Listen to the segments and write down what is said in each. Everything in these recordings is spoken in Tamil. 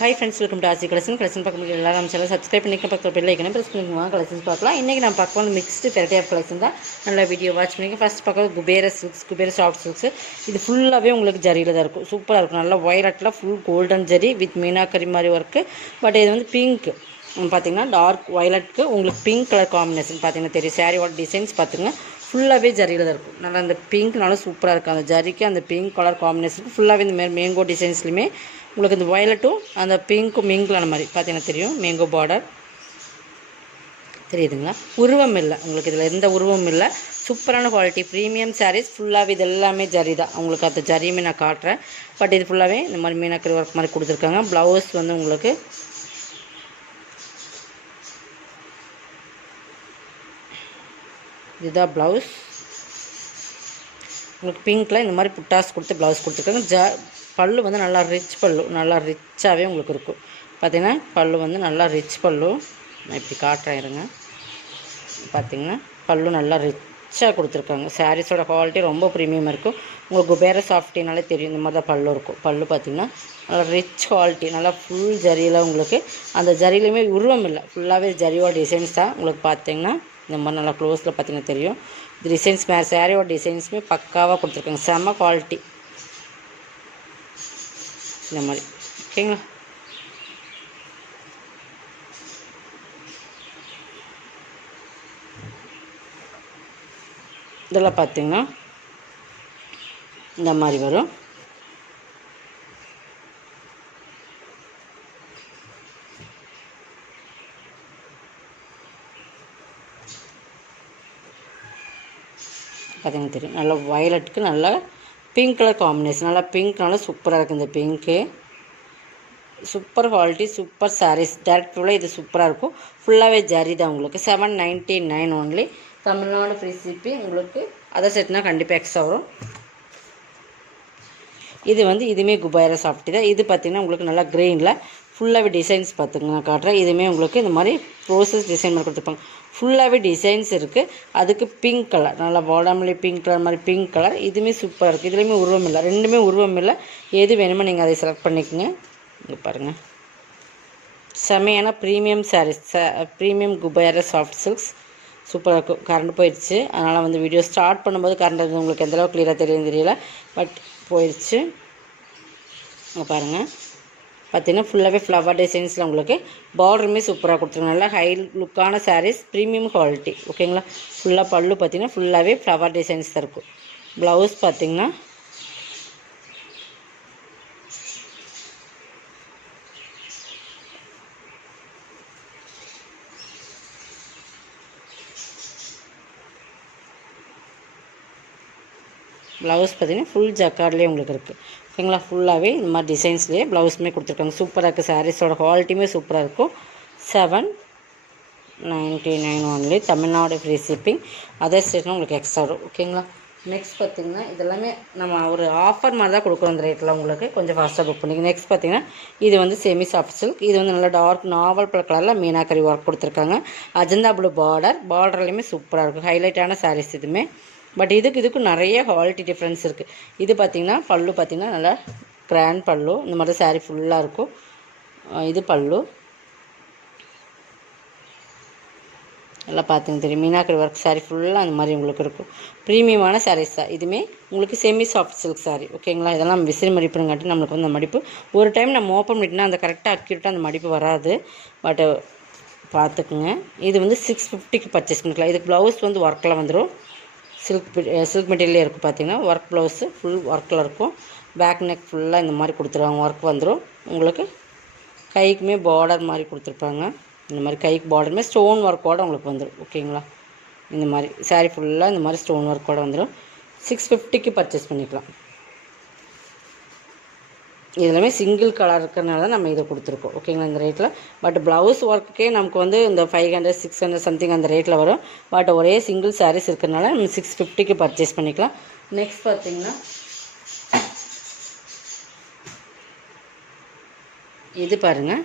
ஹாய் ஃப்ரெண்ட்ஸ், வெல்கம் டு ஆசி கலெக்ஷன் பார்க்க முடியல எல்லாரும் நம்ம சேனல் சப்ஸ்கிரைப் பண்ணிக்க பக்கத்தில் பெல் ஐக்கனை ப்ரெஸ் பண்ணிக்கோங்க. கலெக்ஷன்ஸ் பார்க்கலாம். இன்றைக்கி நான் பார்க்க வந்து மிக்ஸ்டு வெரைட்டி ஆஃப் கலெக்ஷன் தான். நல்லா வீடியோ வாட்ச் பண்ணிக்க. ஃபஸ்ட் பார்க்க குபேர சாஃப்ட் சில்க்ஸ். இது ஃபுல்லாகவே உங்களுக்கு ஜரியில் தான் இருக்கும். சூப்பராக இருக்கும். நல்லா வயலட்டில் full golden zari with meenakari மாதிரி ஒர்க்கு. பட் இது வந்து பிங்க் பார்த்தீங்கன்னா டார்க் வயலட்டுக்கு உங்களுக்கு பிங்க் கலர் காம்பினேஷன் பார்த்தீங்கன்னா தெரியும். சாரியோட டிசைன்ஸ் பார்த்துங்க ஃபுல்லாகவே ஜரியில் தான் இருக்கும். நல்லா அந்த பிங்க் நல்லா சூப்பராக இருக்கும். அந்த ஜரிக்கு அந்த பிங்க் கலர் காம்பினேஷனுக்கு ஃபுல்லாகவே இந்த மாதிரி மேங்கோ டிசைன்ஸ்லையுமே உங்களுக்கு இந்த வயலட்டும் அந்த பிங்க்கும் மிங்கிளான மாதிரி பார்த்தீங்கன்னா தெரியும். மேங்கோ பார்டர் தெரியுதுங்களா? உருவம் இல்லை உங்களுக்கு, இதில் எந்த உருவம் இல்லை. சூப்பரான குவாலிட்டி ப்ரீமியம் சாரீஸ். ஃபுல்லாகவே இது எல்லாமே ஜரி தான். உங்களுக்கு அந்த ஜரியுமே நான் காட்டுறேன். பட் இது ஃபுல்லாகவே இந்த மாதிரி மீனாக்கரி ஒர்க் மாதிரி கொடுத்துருக்காங்க. ப்ளவுஸ் வந்து உங்களுக்கு இதுதான் ப்ளவுஸ். உங்களுக்கு பிங்க்கில் இந்த மாதிரி புட்டாஸ் கொடுத்து ப்ளவுஸ் கொடுத்துருக்காங்க. பல்லு வந்து நல்லா ரிச் பல்லு, நல்லா ரிச்சாகவே உங்களுக்கு இருக்கும். பார்த்திங்கன்னா பல்லு வந்து நல்லா ரிச் பல்லு. நான் இப்படி காட்டுறேன் இருங்க. பார்த்திங்கன்னா பல்லு நல்லா ரிச்சாக கொடுத்துருக்காங்க. சாரீஸோட குவாலிட்டி ரொம்ப ப்ரீமியமாக இருக்கும். உங்களுக்கு குபேர சாஃப்டினாலே தெரியும். இந்த மாதிரி தான் பல்லு இருக்கும். பல்லு பார்த்திங்கன்னா நல்லா ரிச் குவாலிட்டி, நல்லா ஃபுல் ஜரியில் உங்களுக்கு அந்த ஜரியிலையுமே உருவம் இல்லை. ஃபுல்லாகவே ஜரியோட டிசைன்ஸ் தான். உங்களுக்கு பார்த்திங்கன்னா இந்த மாதிரி நல்லா க்ளோஸில் பார்த்திங்கன்னா தெரியும். டிசைன்ஸ் சாரியோட டிசைன்ஸுமே பக்காவாக கொடுத்துருக்காங்க. செம்ம குவாலிட்டி இந்த மாதிரி. ஓகேங்களா? இதெல்லாம் பார்த்திங்கன்னா இந்த மாதிரி வரும். பார்த்திங்கன்னா தெரியும். நல்லா வயலட்டுக்கு நல்லா பிங்க் கலர் காம்பினேஷன். நல்லா பிங்க் நல்லா சூப்பராக இருக்குது. இந்த பிங்க்கு சூப்பர் குவாலிட்டி, சூப்பர் சாரீஸ். டேரக்டில் இது சூப்பராக இருக்கும். ஃபுல்லாகவே ஜரி தான். உங்களுக்கு 799 ஒன்லி. Tamil Nadu free CP. உங்களுக்கு அதை செட்னா கண்டிப்பாக எக்ஸ்ட்ரா வரும். இது வந்து இதுவுமே குபேர சாஃப்டி தான். இது பார்த்திங்கன்னா உங்களுக்கு நல்லா க்ரீனில் ஃபுல்லாகவே டிசைன்ஸ் பார்த்துங்க நான் காட்டுறேன். இதுவுமே உங்களுக்கு இந்த மாதிரி ப்ரோசஸ் டிசைன் மாதிரி கொடுத்துருப்பாங்க. ஃபுல்லாகவே டிசைன்ஸ் இருக்குது. அதுக்கு பிங்க் கலர், நல்லா பாடாமலே பிங்க் கலர் மாதிரி பிங்க் கலர். இதுவுமே சூப்பராக இருக்குது. இதுலேயுமே உருவம் இல்லை, ரெண்டுமே உருவம் இல்லை. எது வேணுமோ நீங்கள் அதை செலக்ட் பண்ணிக்கோங்க. இங்கே பாருங்கள், செமையான premium saris. Premium Kubera soft silks சூப்பராக இருக்கும். கரண்ட் போயிடுச்சு, அதனால் வந்து வீடியோ ஸ்டார்ட் பண்ணும்போது கரண்ட் உங்களுக்கு எந்தளவுக்கு கிளியராக தெரியும் தெரியல, பட் போயிடுச்சு. இங்கே பாருங்கள், பார்த்திங்கன்னா ஃபுல்லாகவே ஃப்ளவர் டிசைன்ஸில் உங்களுக்கு பார்டருமே சூப்பராக கொடுத்துருங்க. நல்லா ஹை லுக்கான சாரீஸ், ப்ரீமியம் குவாலிட்டி. ஓகேங்களா? ஃபுல்லாக பல்லு பார்த்திங்கன்னா ஃபுல்லாகவே ஃப்ளவர் டிசைன்ஸ் தான் இருக்கும். ப்ளவுஸ் பார்த்திங்கன்னா ஃபுல் ஜக்கார்ட்லேயே உங்களுக்கு இருக்குது. ஓகேங்களா? ஃபுல்லாகவே இந்த மாதிரி டிசைன்ஸ்லேயே ப்ளவுஸுமே கொடுத்துருக்காங்க. சூப்பராக இருக்குது. சாரீஸோட குவாலிட்டியுமே சூப்பராக இருக்கும். 799 only. Tamil Nadu free shipping. Other ஸ்டேட்னா உங்களுக்கு எக்ஸ்ட்ரா வரும். ஓகேங்களா? நெக்ஸ்ட் பார்த்திங்கன்னா இதெல்லாமே நம்ம ஒரு ஆஃபர் மாதிரி தான் கொடுக்குறோம் அந்த ரேட்டில். உங்களுக்கு கொஞ்சம் ஃபாஸ்ட்டாக புக் பண்ணிங்க. நெக்ஸ்ட் பார்த்திங்கன்னா இது வந்து செமி சாஃப்ட் சில்க். இது வந்து நல்லா டார்க் நாவல் பல கலரில் மீனாக்கரி ஒர்க் கொடுத்துருக்காங்க. அஜந்தா ப்ளூ பார்டர்லேயுமே சூப்பராக இருக்கும். ஹைலைட்டான சாரீஸ் இதுவுமே. பட் இதுக்கு நிறைய குவாலிட்டி டிஃப்ரென்ஸ் இருக்குது. இது பார்த்திங்கன்னா பல்லு பார்த்திங்கன்னா நல்லா கிராண்ட் பல்லு. இந்த மாதிரி சாரீ ஃபுல்லாக இருக்கும். இது பல்லு நல்லா பார்த்துங்க தெரியும். மீனாக்கரி ஒர்க் சாரீ ஃபுல்லாக அந்த மாதிரி உங்களுக்கு இருக்கும். ப்ரீமியமான சாரீஸ் தான். இதுவுமே உங்களுக்கு செமி சாஃப்ட் சில்க் சாரீ. ஓகேங்களா? இதெல்லாம் விசிறி மடிப்புங்காட்டி நம்மளுக்கு வந்து அந்த மடிப்பு ஒரு டைம் நம்ம ஓப்பன் பண்ணிட்டோம்னா அந்த கரெக்டாக அக்யூரேட்டாக அந்த மடிப்பு வராது. பட் பார்த்துக்குங்க. இது வந்து 650க்கு பர்ச்சேஸ் பண்ணிக்கலாம். இதுக்கு ப்ளவுஸ் வந்து ஒர்க்கில் வந்துடும். சில்க் மெட்டீரியலே இருக்குது. பார்த்திங்கன்னா ஒர்க் ப்ளவுஸு ஃபுல் ஒர்க்கில் இருக்கும். பேக் நெக் ஃபுல்லாக இந்த மாதிரி கொடுத்துருவாங்க. ஒர்க் வந்துடும். உங்களுக்கு கைக்குமே பார்டர் மாதிரி கொடுத்துருப்பாங்க. இந்த மாதிரி கைக்கு பார்டருமே ஸ்டோன் ஒர்க்கோடு உங்களுக்கு வந்துடும். ஓகேங்களா? இந்த மாதிரி சாரீ ஃபுல்லாக இந்த மாதிரி ஸ்டோன் ஒர்க்கோடு வந்துடும். 650க்கு பர்ச்சேஸ் பண்ணிக்கலாம். இதெல்லாமே சிங்கிள் கலர் இருக்கிறனால தான் நம்ம இதை கொடுத்துருக்கோம். ஓகேங்களா? இந்த ரேட்டில். பட் ப்ளவுஸ் ஒர்க்குக்கே நமக்கு வந்து இந்த 500 600 சம்திங் அந்த ரேட்டில் வரும். பட் ஒரே சிங்கிள் சாரீஸ் இருக்கிறனால நம்ம 650க்கு பர்ச்சேஸ் பண்ணிக்கலாம். நெக்ஸ்ட் பார்த்திங்கன்னா இது பாருங்கள்,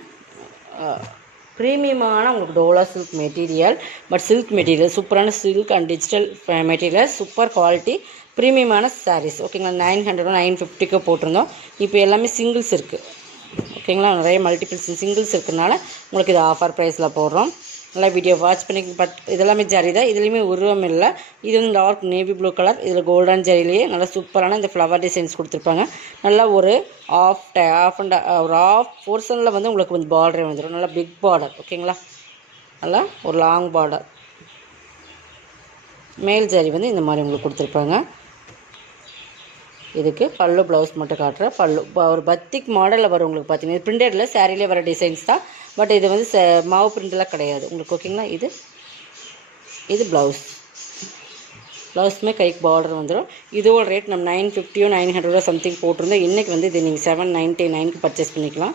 ப்ரீமியமான உங்களுக்கு Dola silk material. But silk material சூப்பரான silk and digital material, super quality, ப்ரீமியமான சாரீஸ். ஓகேங்களா? 900 950க்கு போட்டிருந்தோம். இப்போ எல்லாமே சிங்கிள்ஸ் இருக்குது. ஓகேங்களா. நிறைய மல்டிபிள்ஸ் சிங்கிள்ஸ் இருக்கிறனால உங்களுக்கு இது ஆஃபர் ப்ரைஸில் போடுறோம். நல்லா வீடியோ வாட்ச் பண்ணி இதெல்லாமே ஜரி தான், இதுலேயுமே உருவம் இல்லை. இது வந்து டார்க் நேவி ப்ளூ கலர், இதில் கோல்டன் ஜரிலேயே நல்லா சூப்பரான இந்த ஃப்ளவர் டிசைன்ஸ் கொடுத்துருப்பாங்க. நல்லா ஒரு ஆஃப் போர்ஷனில் வந்து உங்களுக்கு கொஞ்சம் பார்டரே வந்துடும், நல்லா பிக் பார்டர். ஓகேங்களா, நல்லா ஒரு லாங் பார்டர். மேல் ஜரி வந்து இந்த மாதிரி உங்களுக்கு கொடுத்துருப்பாங்க. இதுக்கு பல்லு ப்ளவுஸ் மட்டும் காட்டுறேன். பல்லு ஒரு பத்திக் மாடலில் வரும் உங்களுக்கு பார்த்தீங்கன்னா, பிரிண்டடில் சாரிலே வர டிசைன்ஸ் தான். பட் இது வந்து மாவு பிரிண்டெலாம் கிடையாது உங்களுக்கு. ஓகேங்களா, இது ப்ளவுஸுமே கைக்கு பார்டர் வந்துடும். இதோட ரேட் நம்ம 950 900 சம்திங் போட்டிருந்தோம். இன்றைக்கி வந்து இது நீங்கள் 799க்கு பர்ச்சேஸ் பண்ணிக்கலாம்.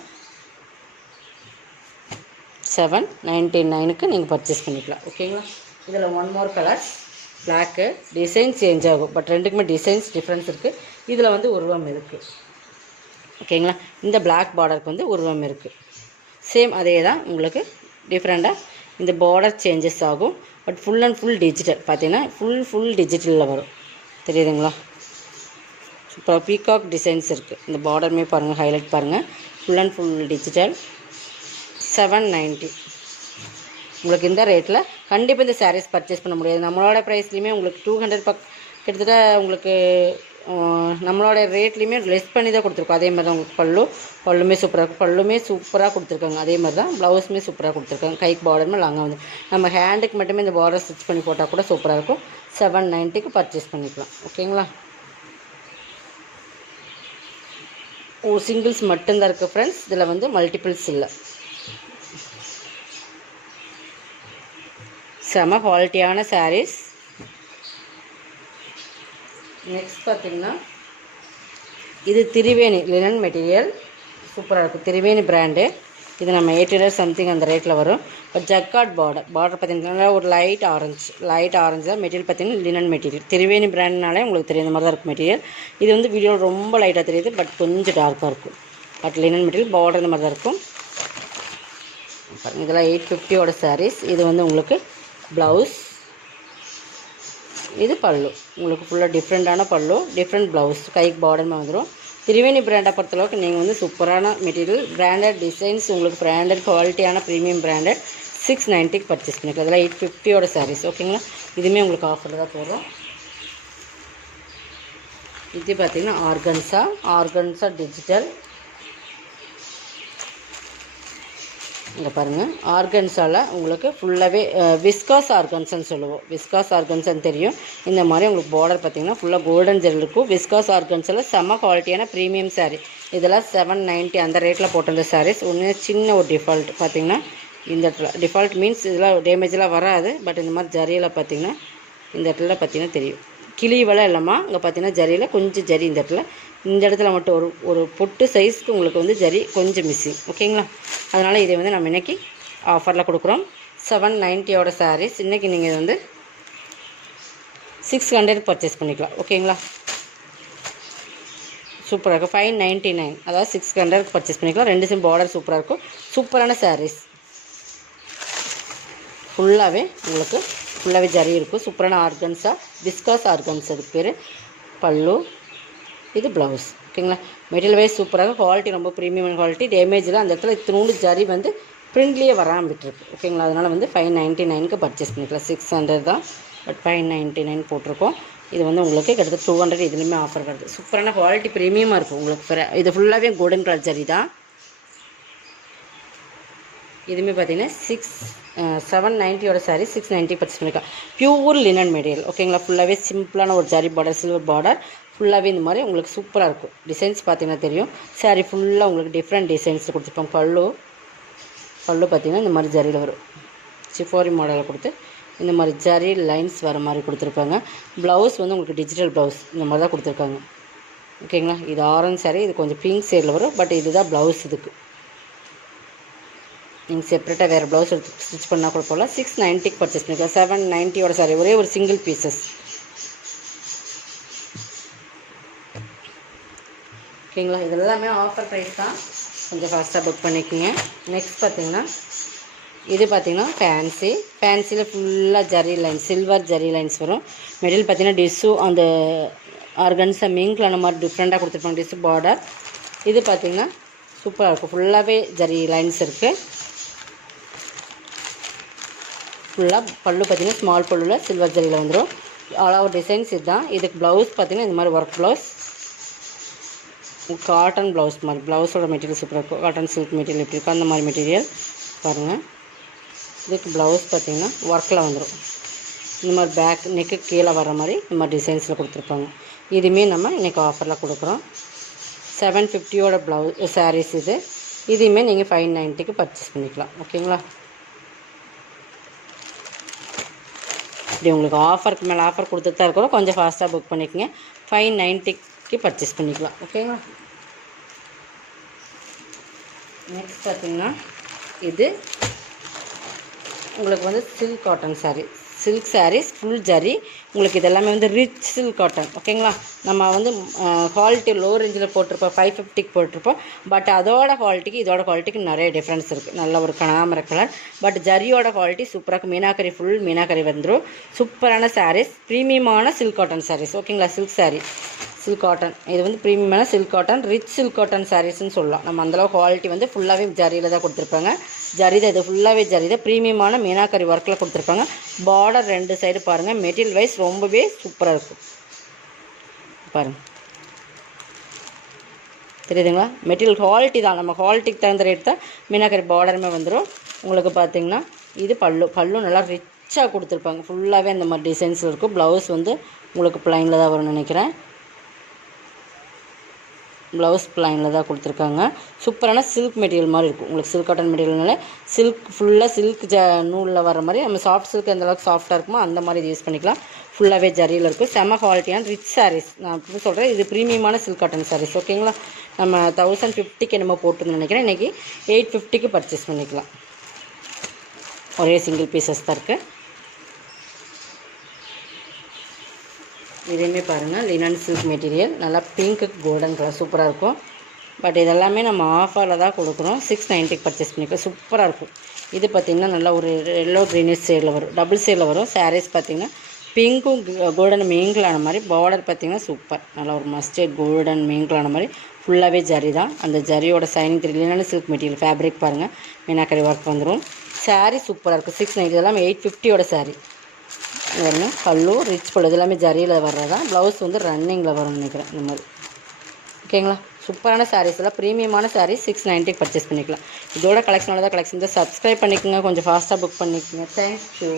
799க்கு நீங்கள் பர்ச்சேஸ் பண்ணிக்கலாம். ஓகேங்களா. இதில் one more colours black, design change ஆகும், பட் ரெண்டுக்குமே டிசைன்ஸ் டிஃப்ரென்ஸ் இருக்குது. இதில் வந்து உருவம் இருக்குது. ஓகேங்களா, இந்த பிளாக் பார்டருக்கு வந்து உருவம் இருக்குது. சேம் அதே தான், உங்களுக்கு டிஃப்ரெண்ட்டாக இந்த பார்டர் சேஞ்சஸ் ஆகும். But full and full digital பார்த்தீங்கன்னா ஃபுல் டிஜிட்டலில் வரும். தெரியுதுங்களா. இப்போ பீகாக் டிசைன்ஸ் இருக்குது. இந்த பார்டருமே பாருங்கள், ஹைலைட் பாருங்கள். Full and full digital. 790 உங்களுக்கு இந்த ரேட்டில் கண்டிப்பாக இந்த சாரீஸ் பர்ச்சேஸ் பண்ண முடியாது. நம்மளோட ப்ரைஸ்லேயுமே உங்களுக்கு 200 கிட்டத்தட்ட உங்களுக்கு நம்மளோட ரேட்லேயுமே லெஸ் பண்ணி தான் கொடுத்துருக்கோம். அதே மாதிரி தான் உங்களுக்கு பல்லுமே சூப்பராக இருக்கும். பல்லுமே சூப்பராக கொடுத்துருக்காங்க. அதே மாதிரி தான் ப்ளவுஸுமே சூப்பராக கொடுத்துருக்காங்க. கைக்கு பார்டருமே லாங்காக வந்து நம்ம ஹேண்டுக்கு மட்டுமே இந்த பார்டர் ஸ்டிச் பண்ணி போட்டால் கூட சூப்பராக இருக்கும். 790க்கு பர்ச்சேஸ் பண்ணிக்கலாம். ஓகேங்களா. ஒரு சிங்கிள்ஸ் மட்டும்தான் இருக்குது ஃப்ரெண்ட்ஸ், இதில் வந்து மல்டிபிள்ஸ் இல்லை. செம குவாலிட்டியான சாரீஸ். நெக்ஸ்ட் பார்த்திங்கன்னா இது திரிவேணி லினன் மெட்டீரியல், சூப்பராக இருக்கும். திரிவேணி பிராண்டு. இது நம்ம 800 சம்திங் அந்த ரேட்டில் வரும். பட் ஜக்கார்ட் பார்டர் பார்த்திங்கன்னா ஒரு லைட் ஆரஞ்சு தான். மெட்டீரியல் பார்த்திங்கன்னா லினன் மெட்டீரியல். திரிவேணி பிராண்ட்னாலே உங்களுக்கு தெரியும் இந்த மாதிரி தான் இருக்கும் மெட்டீரியல். இது வந்து வீடியோ ரொம்ப லைட்டாக தெரியுது, பட் கொஞ்சம் டார்க்காக இருக்கும். பட் லினன் மெட்டீரியல் பார்டர் இந்த மாதிரி தான் இருக்கும். இதெல்லாம் 850 சாரீஸ். இது வந்து உங்களுக்கு ப்ளவுஸ், இது பல்லு. உங்களுக்கு ஃபுல்லாக டிஃப்ரெண்ட்டான பல்லு, டிஃப்ரெண்ட் ப்ளவுஸ், கைக்கு பார்டர்மா வந்துடும். திரிவேணி பிராண்டை பொறுத்தளவுக்கு நீங்கள் வந்து சூப்பரான மெட்டீரியல், பிராண்டட் டிசைன்ஸ், உங்களுக்கு பிராண்டட் குவாலிட்டியான ப்ரீமியம் பிராண்டட் 690க்கு பர்ச்சேஸ் பண்ணிக்கலாம். இதெல்லாம் 850 சாரீஸ். ஓகேங்களா. இதுவுமே உங்களுக்கு ஆஃபரில் தான் போடுறோம். இது பார்த்திங்கன்னா ஆர்கன்ஸா டிஜிட்டல். இங்கே பாருங்கள், ஆர்கன்ஸால் உங்களுக்கு ஃபுல்லாகவே விஸ்காஸ் ஆர்கன்ஸ்ன்னு சொல்லுவோம். விஸ்காஸ் ஆர்கன்ஸ்ன்னு தெரியும். இந்த மாதிரி உங்களுக்கு பார்டர் பார்த்திங்கன்னா ஃபுல்லாக கோல்டன் ஜெல் இருக்கும். விஸ்காஸ் ஆர்கன்ஸில் செம்ம குவாலிட்டியான ப்ரீமியம் சாரீ. இதெல்லாம் 790 அந்த ரேட்டில் போட்டிருந்த சாரீஸ். ஒன்று சின்ன ஒரு டிஃபால்ட் பார்த்திங்கன்னா இந்த இடத்துல டிஃபால்ட் மீன்ஸ் இதெல்லாம் டேமேஜெலாம் வராது. பட் இந்த மாதிரி ஜரியில் பார்த்திங்கன்னா இந்த இடத்துல பார்த்திங்கன்னா தெரியும், கிளிவெல்லாம் இல்லாமல் இங்கே பார்த்திங்கன்னா ஜரியில் கொஞ்சம் ஜரி இந்த இடத்துல மட்டும் ஒரு பொட்டு சைஸ்க்கு உங்களுக்கு வந்து ஜரி கொஞ்சம் மிஸ்ஸிங். ஓகேங்களா. அதனால் இதை வந்து நம்ம இன்றைக்கி ஆஃபரில் கொடுக்குறோம். 790 சாரீஸ். இன்றைக்கி நீங்கள் இது வந்து 600 பர்ச்சேஸ் பண்ணிக்கலாம். ஓகேங்களா. சூப்பராக இருக்கும். 599 அதாவது 600க்கு பர்ச்சேஸ் பண்ணிக்கலாம். ரெண்டு சிம் பார்டர் சூப்பராக இருக்கும். சூப்பரான சாரீஸ். ஃபுல்லாகவே உங்களுக்கு ஃபுல்லாகவே ஜரி இருக்கும். சூப்பரான ஆர்கன்ஸா, விஸ்காஸ் ஆர்கன்ஸ் அதுக்கு பேர். பல்லு, இது ப்ளவுஸ். ஓகேங்களா. மெட்டீரியல் வைஸ் சூப்பராக, குவாலிட்டி ரொம்ப ப்ரீமியம் குவாலிட்டி. டேமேஜில் அந்த இடத்துல இத்தினோண்டு ஜரி வந்து பிரிண்ட்லேயே வராமல் விட்டுருக்கு. ஓகேங்களா. அதனால் வந்து 599க்கு பர்ச்சேஸ் பண்ணிக்கலாம். 600 தான், பட் 599 போட்டிருக்கோம். இது வந்து உங்களுக்கு கிட்டத்தட்ட 200 இதுலேயுமே ஆஃபர் வருது. சூப்பரான குவாலிட்டி ப்ரீமியமாக இருக்கும் உங்களுக்கு. இது ஃபுல்லாகவே கோல்டன் கலர் ஜரி தான். இதுவுமே பார்த்தீங்கன்னா 790 சாரீ 690 பர்ச்சேஸ் பண்ணிக்கலாம். Pure linen material. ஓகேங்களா. ஃபுல்லாகவே சிம்பிளான ஒரு ஜரி பார்டர், சில்வர் பார்டர். ஃபுல்லாகவே இந்த மாதிரி உங்களுக்கு சூப்பராக இருக்கும். டிசைன்ஸ் பார்த்தீங்கன்னா தெரியும். சாரீ ஃபுல்லாக உங்களுக்கு டிஃப்ரெண்ட் டிசைன்ஸ் கொடுத்துருப்பாங்க. பல்லு பார்த்திங்கன்னா இந்த மாதிரி ஜரியில் வரும். சிஃபாரி மாடலில் கொடுத்து இந்த மாதிரி ஜரி லைன்ஸ் வர மாதிரி கொடுத்துருப்பாங்க. ப்ளவுஸ் வந்து உங்களுக்கு டிஜிட்டல் ப்ளவுஸ் இந்த மாதிரி தான் கொடுத்துருக்காங்க. ஓகேங்களா. இது ஆரஞ்சு சாரீ, இது கொஞ்சம் பிங்க் ஷேடில் வரும். பட் இதுதான் ப்ளவுஸ். இதுக்கு நீங்கள் செப்பரேட்டாக வேறு ப்ளவுஸ் எடுத்து ஸ்டிச் பண்ணால் கூட போகலாம். 690க்கு பர்ச்சேஸ் பண்ணிக்கலாம். 790 சாரீ, ஒரே ஒரு சிங்கிள் பீசஸ். ஓகேங்களா. இது எல்லாமே ஆஃபர் ப்ரைஸ் தான், கொஞ்சம் ஃபாஸ்ட்டாக புக் பண்ணிக்கோங்க. நெக்ஸ்ட் பார்த்திங்கன்னா இது பார்த்திங்கன்னா ஃபேன்சியில் ஃபுல்லாக zari lines, silver zari lines வரும். மெட்டீரியல் பார்த்திங்கன்னா டிஷ்ஷு அந்த ஆர்கன்ஸை மிங்கில் அந்த மாதிரி டிஃப்ரெண்ட்டாக கொடுத்துருப்பாங்க. Dish border. இது பார்த்திங்கன்னா சூப்பராக இருக்கும். ஃபுல்லாகவே ஜரி லைன்ஸ் இருக்குது. ஃபுல்லாக பல்லு பார்த்திங்கன்னா ஸ்மால் பல்லுவில் சில்வர் ஜரியில் வந்துடும். ஆல் ஓவர் டிசைன்ஸ் இதுதான். இதுக்கு ப்ளவுஸ் பார்த்திங்கன்னா இந்த மாதிரி ஒர்க் ப்ளவுஸ், காட்டன் ப்ளவுஸ் மாதிரி. ப்ளவுஸோட மெட்டீரியல் சூப்பராக இருக்கும். காட்டன் சில்க் மெட்டீரியல் எப்படி இருக்கும் அந்த மாதிரி மெட்டீரியல் பாருங்கள். இதுக்கு ப்ளவுஸ் பார்த்திங்கன்னா ஒர்க்கில் வந்துடும். இந்த மாதிரி பேக் நெக்கு கீழே வர மாதிரி இந்த மாதிரி டிசைன்ஸில் கொடுத்துருப்பாங்க. இதுவுமே நம்ம இன்றைக்கி ஆஃபரில் கொடுக்குறோம். 750 ப்ளவுஸ் சாரீஸ் இது. இதையுமே நீங்கள் 590 பர்ச்சேஸ் பண்ணிக்கலாம். ஓகேங்களா? இப்படி உங்களுக்கு ஆஃபருக்கு மேலே ஆஃபர் கொடுத்துட்டு தான் இருக்கிறோம். கொஞ்சம் ஃபாஸ்ட்டாக புக் பண்ணிக்கோங்க. 590 பர்ச்சேஸ் பண்ணிக்கலாம். ஓகேங்களா? நெக்ஸ்ட் பார்த்திங்கன்னா இது உங்களுக்கு வந்து silk cotton sari. Silk saris full zari. உங்களுக்கு இதெல்லாமே வந்து ரிச் சில்க் காட்டன். ஓகேங்களா? நம்ம வந்து குவாலிட்டி லோ ரேஞ்சில் போட்டிருப்போம், 550 போட்டிருப்போம். பட் அதோட குவாலிட்டிக்கு இதோட குவாலிட்டிக்கு நிறைய டிஃப்ரென்ஸ் இருக்குது. நல்ல ஒரு கனகாமர கலர். பட் ஜரியோட குவாலிட்டி சூப்பராக இருக்கும். மீனாக்கரி ஃபுல் மீனாக்கரி வந்துடும். சூப்பரான சாரீஸ், ப்ரீமியமான சில்க் காட்டன் சாரீஸ். ஓகேங்களா? Silk saree, silk cotton. இது வந்து ப்ரீமியமான silk cotton, rich silk cotton சாரீஸ்ன்னு சொல்லலாம். நம்ம அந்தளவு குவாலிட்டி வந்து ஃபுல்லாகவே ஜரியில் தான் கொடுத்துருப்பாங்க. ஜரிதை இது ஃபுல்லாகவே ஜரிதை. ப்ரீமியமான மீனாக்கரி ஒர்க்கில் கொடுத்துருப்பாங்க. பார்டர் 2 சைடு பாருங்கள். மெட்டீரியல் வைஸ் ரொம்பவே சூப்பராக இருக்கும். பாருங்கள், தெரியுதுங்களா? மெட்டீரியல் குவாலிட்டி தான். நம்ம குவாலிட்டிக்கு தகுந்த ரேட் தான் மீனாக்கரி பார்டருமே வந்துடும். உங்களுக்கு பார்த்திங்கன்னா இது பல்லு நல்லா ரிச்சாக கொடுத்துருப்பாங்க. ஃபுல்லாகவே அந்த மாதிரி டிசைன்ஸில் இருக்கும். ப்ளவுஸ் வந்து உங்களுக்கு ப்ளைனில் தான் வரும்னு நினைக்கிறேன். ப்ளவுஸ் ப்ளைனில் தான் கொடுத்துருக்காங்க. சூப்பரான சில்க் மெட்டீரியல் மாதிரி இருக்கும். உங்களுக்கு சில்க் காட்டன் மெட்டீரியல்னால சில்க் ஃபுல்லாக சில்க் நூலில் வர மாதிரி நம்ம சாஃப்ட் சில்க் எந்தளவுக்கு சாஃப்டாக இருக்குமோ அந்த மாதிரி யூஸ் பண்ணிக்கலாம். ஃபுல்லாகவே ஜரியில் இருக்கும். செம்ம குவாலிட்டியான ரிச் சாரீஸ். நான் அப்படி சொல்கிறேன், இது ப்ரீமியமான சில்க் காட்டன் சாரீஸ். ஓகேங்களா? நம்ம 1050 என்னமோ போட்டுன்னு நினைக்கிறேன். இன்றைக்கி 850 பர்ச்சேஸ் பண்ணிக்கலாம். ஒரே சிங்கிள் பீசஸ் தான் இருக்குது. இதையுமே பாருங்கள், லினன் சில்க் மெட்டீரியல், நல்லா பிங்க்கு கோல்டன் கலர் சூப்பராக இருக்கும். பட் இதெல்லாமே நம்ம ஆஃபரில் தான் கொடுக்குறோம். 690 பர்ச்சேஸ் பண்ணிக்கலாம். சூப்பராக இருக்கும். இது பார்த்திங்கன்னா நல்லா ஒரு எல்லோ க்ரீனிஷ் ஷேடில் வரும், டபுள் ஷேடில் வரும். சாரீஸ் பார்த்திங்கன்னா பிங்க்கும் கோல்டன் மீங்கலான மாதிரி. பார்டர் பார்த்திங்கன்னா சூப்பர், நல்லா ஒரு மஸ்டர்ட் கோல்டன் மீங்கலான மாதிரி. ஃபுல்லாகவே ஜரி தான். அந்த ஜரியோட shining linen silk material fabric பாருங்கள், மீனாக்கரி ஒர்க் வந்துடும். சாரீ சூப்பராக இருக்கும். 690 இதெல்லாம் 850 சாரீ. இது பல்லு ரிச் பல்லு, இது எல்லாமே ஜரியில் வர்றதான். ப்ளவுஸ் வந்து ரன்னிங்கில் வரும்னு நினைக்கிறேன் இந்த மாதிரி. ஓகேங்களா? சூப்பரான சாரீஸ் எல்லாம் ப்ரீமியமான சாரீஸ் 690 பர்ச்சேஸ் பண்ணிக்கலாம். இதோட கலெக்ஷனோட தான் கலெக்ஷன். சப்ஸ்கிரைப் பண்ணிக்கோங்க, கொஞ்சம் ஃபாஸ்ட்டாக புக் பண்ணிக்கோங்க. தேங்க்யூ.